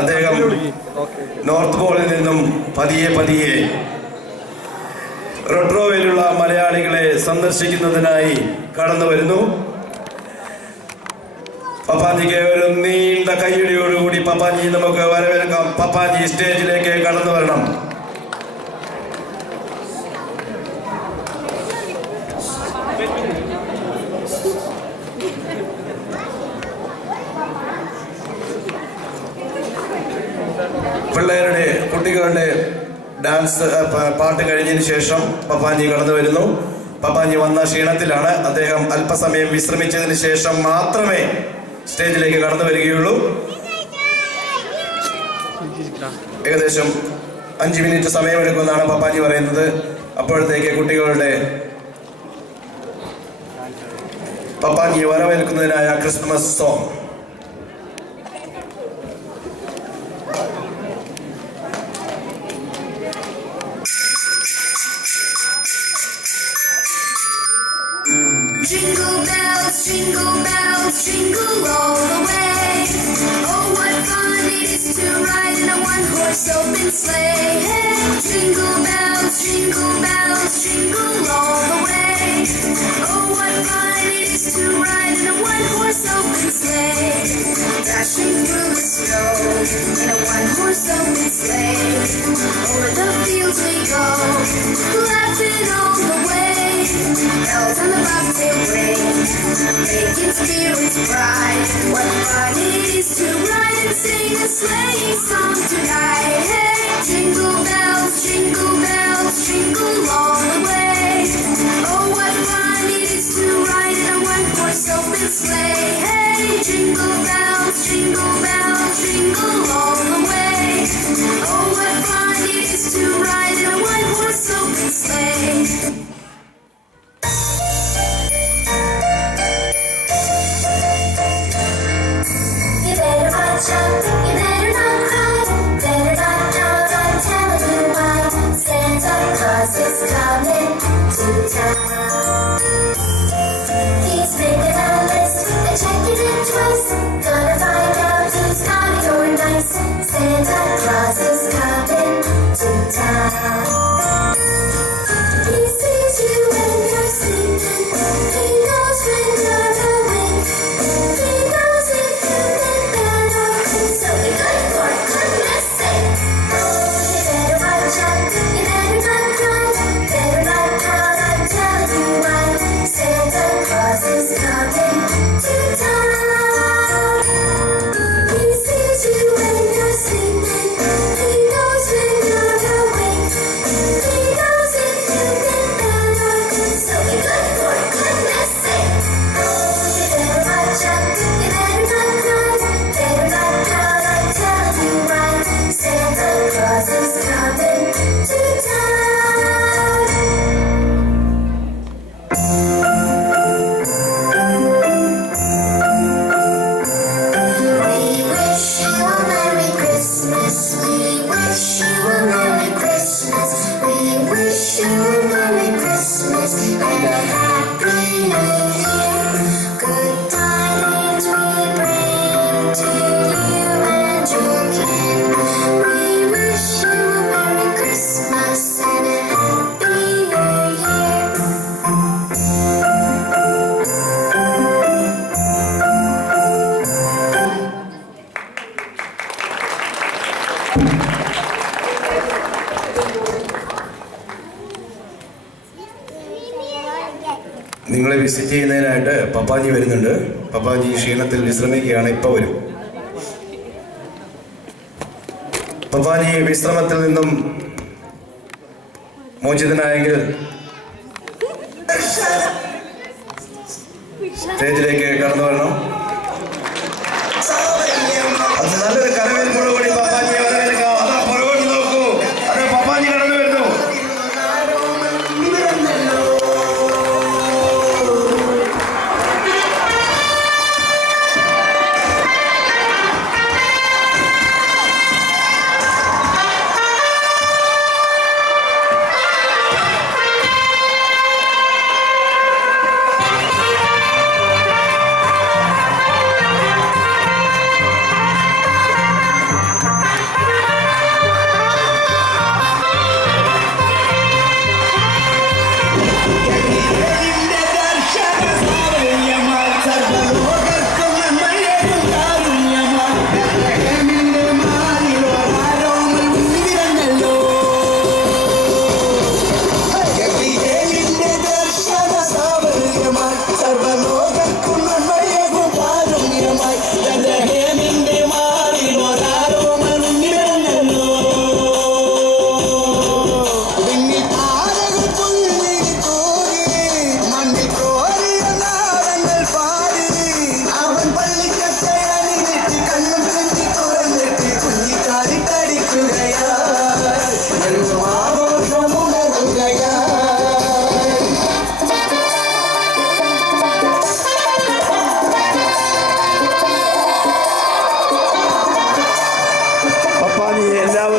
അദ്ദേഹം നോർത്ത് പോളിൽ നിന്നും പതിയെ റൊട്രോവിലുള്ള മലയാളികളെ സന്ദർശിക്കുന്നതിനായി കടന്നു വരുന്നു. പപ്പാജിക്ക് ഒരു നീണ്ട കയ്യടിയോടുകൂടി പപ്പാജി നമുക്ക് വരവേൽക്കാം. പപ്പാജി സ്റ്റേജിലേക്ക് കടന്നു വരണം. കുട്ടികളുടെ ഡാൻസ് പാട്ട് കഴിഞ്ഞതിന് ശേഷം പപ്പാജി കടന്നു വരുന്നു. പപ്പാജി വന്ന ക്ഷീണത്തിലാണ്. അദ്ദേഹം അല്പസമയം വിശ്രമിച്ചതിന് ശേഷം മാത്രമേ സ്റ്റേജിലേക്ക് കടന്നു വരികയുള്ളൂ. ഏകദേശം 5 മിനിറ്റ് സമയമെടുക്കുമെന്നാണ് പപ്പാജി പറയുന്നത്. അപ്പോഴത്തേക്ക് കുട്ടികളുടെ പപ്പാജിയെ വരവേൽക്കുന്നതിനായ Christmas song. Jingle bells, jingle all the way. Oh, what fun it is to ride in a one-horse open sleigh. Hey, jingle bells, jingle all the way. Oh, what fun it is to ride in a one-horse open sleigh. Dashing through the snow in a one-horse open sleigh. Over the fields we go, laughing all the way. Bells on the bobtail ring, making spirits bright. What fun it is to ride and sing a sleighing song tonight. Hey, jingle bells, jingle all the way. Oh, what fun it is to ride in a one-horse open sleigh. Hey, jingle bells, jingle all the way. Oh, what fun it is to ride in a one-horse open sleigh. You better not cry, better not pout, I'm telling you why. Santa Claus is coming to town. He's making a list and checking it twice. Gonna find out who's naughty or nice. Santa Claus is coming to town. He sees you when you're sleeping. He knows when you're awake. He knows if you've been bad or good, so be good for goodness sake. Oh, you better watch out, you better not cry, better not pout, I'm telling you why. Santa Claus is coming to town. He sees you when you're sleeping. He knows when you're awake. He knows if you've been bad or good, so be good for goodness sake. Oh, you better watch out, you better not cry, better not pout, I'm telling you why. Santa Claus is coming to town. We wish you a Merry Christmas. We wish you a Merry Christmas. We wish you a Merry Christmas and a Happy New Year. Good tidings we bring to you and your kin. We wish you a Merry Christmas and a Happy New Year. നിങ്ങളെ visit ചെയ്യുന്നതിനായിട്ട് Papaji വരുന്നുണ്ട്. പപ്പാജി ക്ഷീണത്തിൽ വിശ്രമിക്കുകയാണ്. ഇപ്പൊ വരും. പപ്പാജി വിശ്രമത്തിൽ നിന്നും മോചിതനായെങ്കിൽ സ്റ്റേജിലേക്ക് കടന്നു വരണം. അത് നല്ലൊരു കരവേൽപ്പോടുകൂടി പപ്പാജിയെ വരവേൽക്കാം. അതാ പുറകോട്ട് നോക്കൂ, അത് പപ്പാജി കടന്നു വരുന്നു.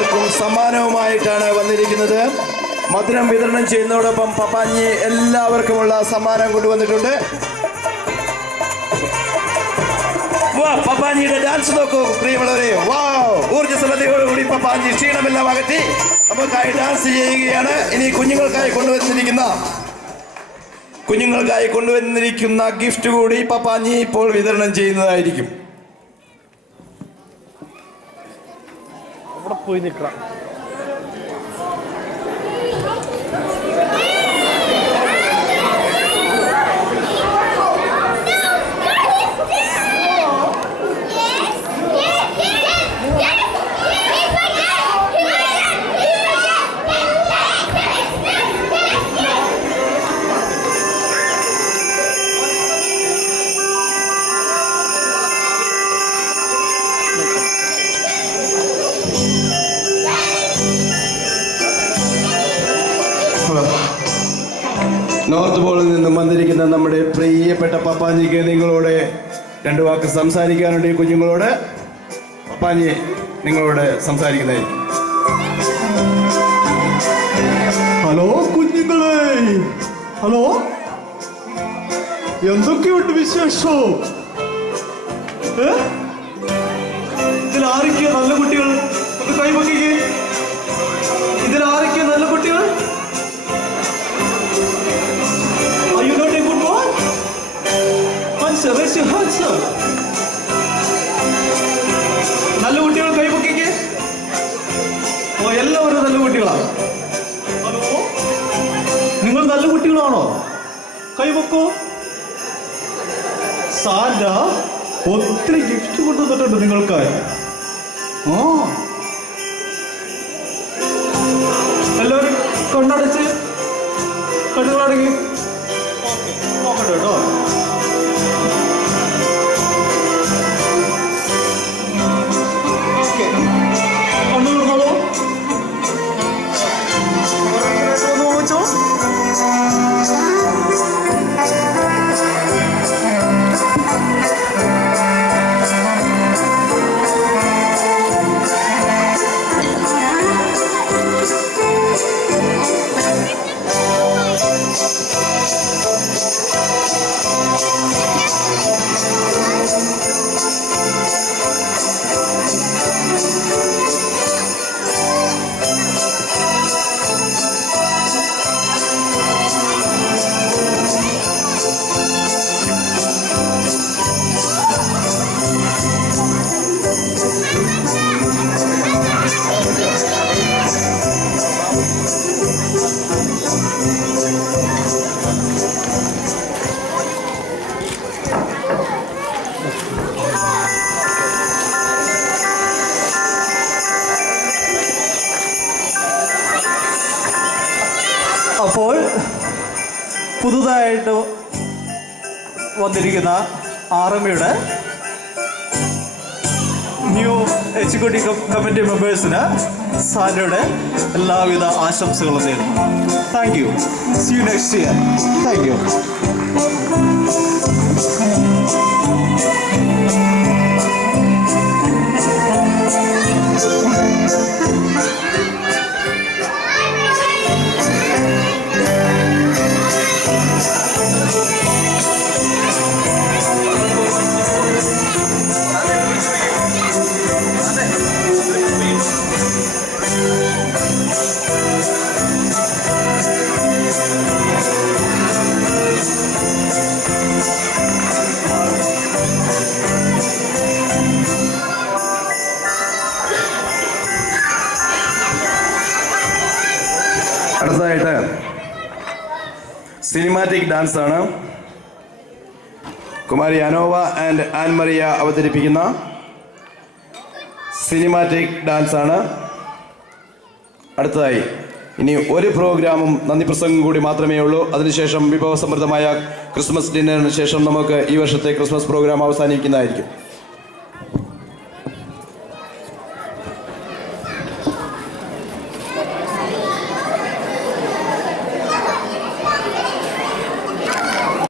എല്ലാവർക്കും സമ്മാനവുമായിട്ടാണ് വന്നിരിക്കുന്നത്. മധുരം വിതരണം ചെയ്യുന്നതോടൊപ്പം പപ്പാഞ്ഞി എല്ലാവർക്കുമുള്ള സമ്മാനം കൊണ്ടുവന്നിട്ടുണ്ട്. പപ്പാഞ്ഞിയുടെ ഡാൻസ് നോക്കൂ പ്രിയമുള്ളവരെ. ഊർജ്ജസ്വലതയോടുകൂടി പപ്പാഞ്ഞി ക്ഷീണമെല്ലാം അകറ്റി നമുക്കായി ഡാൻസ് ചെയ്യുകയാണ്. ഇനി കുഞ്ഞുങ്ങൾക്കായി കൊണ്ടുവന്നിരിക്കുന്ന ഗിഫ്റ്റ് കൂടി പപ്പാഞ്ഞി ഇപ്പോൾ വിതരണം ചെയ്യുന്നതായിരിക്കും. അവിടെ പോയി നിൽക്കണം. നോർത്ത് പോളിൽ നിന്നും വന്നിരിക്കുന്ന നമ്മുടെ പ്രിയപ്പെട്ട പപ്പാഞ്ഞിക്ക് നിങ്ങളോട് രണ്ടു വാക്ക് സംസാരിക്കാനുണ്ട്. ഈ കുഞ്ഞുങ്ങളോട് പപ്പാഞ്ഞി നിങ്ങളോട് സംസാരിക്കുന്നതായിരിക്കും. ഹലോ കുഞ്ഞുങ്ങളെ, ഹലോ, എന്തൊക്കെയുണ്ട് വിശേഷം? ഇതിൽ ആരൊക്കെയാ നല്ല കുട്ടികൾ? ഒന്ന് കൈപൊക്കിക്കേ. ഇതിൽ ആരൊക്കെയാ നല്ല കുട്ടികൾ? Are you not a good boy? Answer, raise your hands, sir. നല്ല കുട്ടികൾ കൈപൊക്കിക്കേ. ഓ, എല്ലാവരും നല്ല കുട്ടികളാണ്. ഹലോ, നിങ്ങൾ നല്ല കുട്ടികളാണോ? കൈപൊക്കോ. സാന്റ ഒത്തിരി ഗിഫ്റ്റ് കൊണ്ടുവന്നിട്ടുണ്ട് നിങ്ങൾക്കായി. എല്ലാവരും കണ്ണടച്ച് കണ്ണുകളടങ്ങി നോക്കട്ടെ കേട്ടോ. കണ്ണു തുറന്നോളൂ. നോച്ചോ. അപ്പോൾ പുതുതായിട്ട് വന്നിരിക്കുന്ന ആർമിയുടെ ന്യൂ എക്സിക്യൂട്ടീവ് കമ്മിറ്റി മെമ്പേഴ്സിന് സാന്റയുടെ എല്ലാവിധ ആശംസകളും നേരുന്നു. Thank you. See you next year. Thank you. അടുത്തതായിട്ട് സിനിമാറ്റിക് ഡാൻസ് ആണ്. കുമാരി അനോവ ആൻഡ് ആൻ മറിയ അവതരിപ്പിക്കുന്ന സിനിമാറ്റിക് ഡാൻസ് ആണ്. അടുത്തതായി ഇനി ഒരു പ്രോഗ്രാമും നന്ദി പ്രസംഗം കൂടി മാത്രമേ ഉള്ളൂ. അതിനുശേഷം വിഭവസമൃദ്ധമായ ക്രിസ്മസ് ഡിന്നറിന് ശേഷം നമുക്ക് ഈ വർഷത്തെ ക്രിസ്മസ് പ്രോഗ്രാം അവസാനിക്കുന്നതായിരിക്കും.